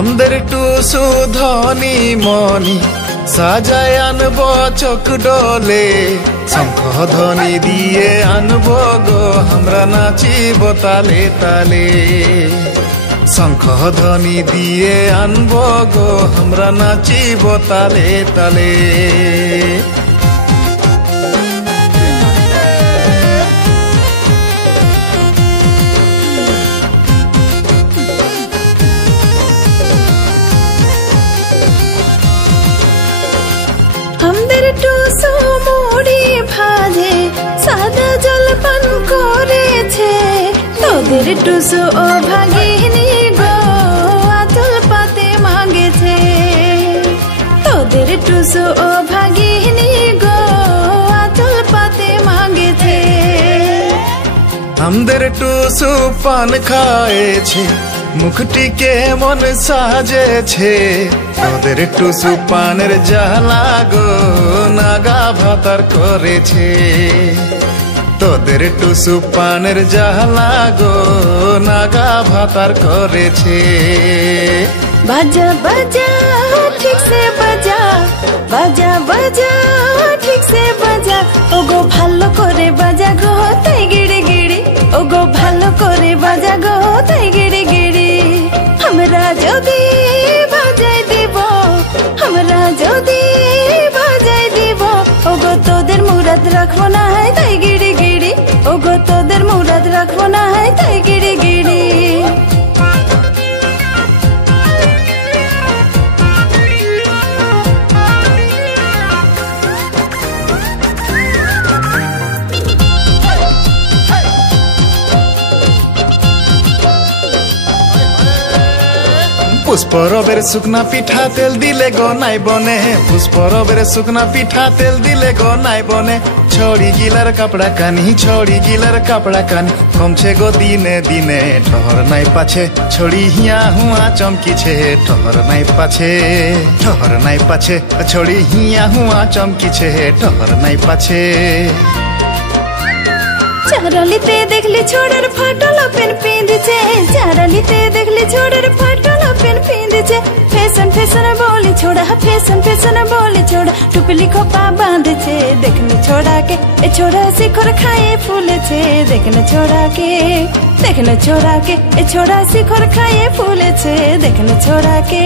আমাদের টুসু ধনী মনি সাজায় আনব চোখ ডোলে, শঙ্খ ধ্বনি দিয়ে আনব গো আমরা নাচিব তালে তালে। শঙ্খ ধ্বনি দিয়ে আনব গো আমরা নাচিব তালে তালে। আমাদের টুসু মুড়ি ভাজে সাদা জলপান করেছে, তোদের টুসু ও ভাগিনী গো আঁচল পাতে মাগেছে। তোদের টুসু ও ভাগিনী গো আঁচল পাতে মাগেছে। আমাদের টুসু পান খায়েছে, মুখটিকে মন সাজেছে। তোদের টুসু পানের জ্বালা গো নাগা ভাতার করেছে। তোদের টুসু পানের জ্বালা গো নাগা ভাতার করেছে। বাজা বাজা ঠিক সে বাজা, বাজা বাজা ঠিক সে বাজা, ওগো ভালো করে বাজা গো তাই গিড়ি গিড়ি, ওগো ভালো করে বাজা গো তাই গিড়ি গিড়ি। আমরা যদি বাজাই দিব, আমরা যদি বাজাই দিব, ওগো তোদের মুরাদ রাখবো না হয় তাই গিড়ি গিড়ি, ওগো তোদের মুরাদ রাখবো না হয় তাই গিড়ি গিড়ি। পুষ্পরবের শুকনা পিঠা তেল দিলে গো নাই বনে, পুষ্পরবের শুকনা পিঠা তেল দিলে গো নাই বনে। ছড়ি গিলার কাপড়া কানি, ছড়ি গিলার কাপড়া কানি, কমছে গো দিনে দিনে ঠহর নাই পাছে। ছড়ি হিয়া হুয়া চমকিছে ঠহর নাই পাছে, ঠহর নাই পাছে। ছড়ি হিয়া হুয়া চমকিছে ঠহর নাই পাছে। চারালিতে দেখলি ছোড়ার ফাটল পেন পিঁধছে, চারালিতে দেখলি ছোড়ার ফাটল পেন পিঁধছে। ফ্যাশন ফ্যাশন বলি ছোড়া, ফ্যাশন ফ্যাশন বলি ছোড়া, টুপলি খোপা বাঁধছে। দেখলে ছোড়াকে এ ছোড়া শিখর খায়ে ফুলেছে, দেখলে ছোড়াকে, দেখলে ছোড়াকে এ ছোড়া শিখর খায়ে ফুলেছে, দেখলে ছোড়াকে।